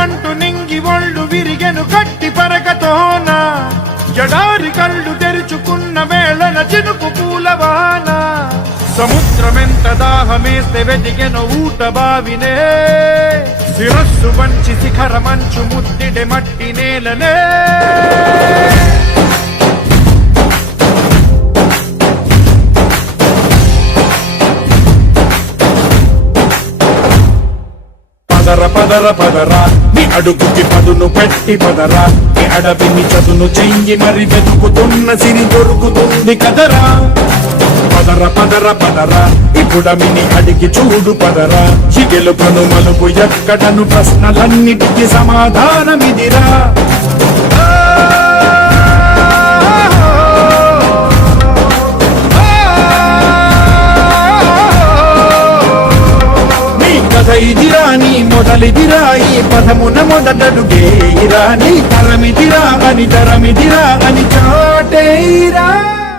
మంటూ నింగి ఒళ్ళు విరిగెను గట్టి పరకతోన జడారి కళ్ళు తెరుచుకున్న వేళన చినుకు పూలవాన సముద్రమెంత దాహమేస్తే వెతికెను ఊట బావినే శిరస్సు వంచి శిఖర మంచు ముద్దిడే మట్టి నేలనే పదర పదర పదరా నీ అడుగుకి పదును పెట్టి పదరా నీ అడవిని చదును చెయ్యి మరి వెతుకుతున్న సిరి దొరుకుతుంది కదరా పదర పదర పదరా ఇప్పుడమిని అడిగి చూడు పదరా చిగెలు కను మలుపు ఎక్కడను ప్రశ్నలన్నిటికీ సమాధానమిదిరా ఇదిరా నీ మొదలిదిరా ఈ పదమున మొదటడుగేయిరా నీ తరమిదిరా అని చాటేయిరా.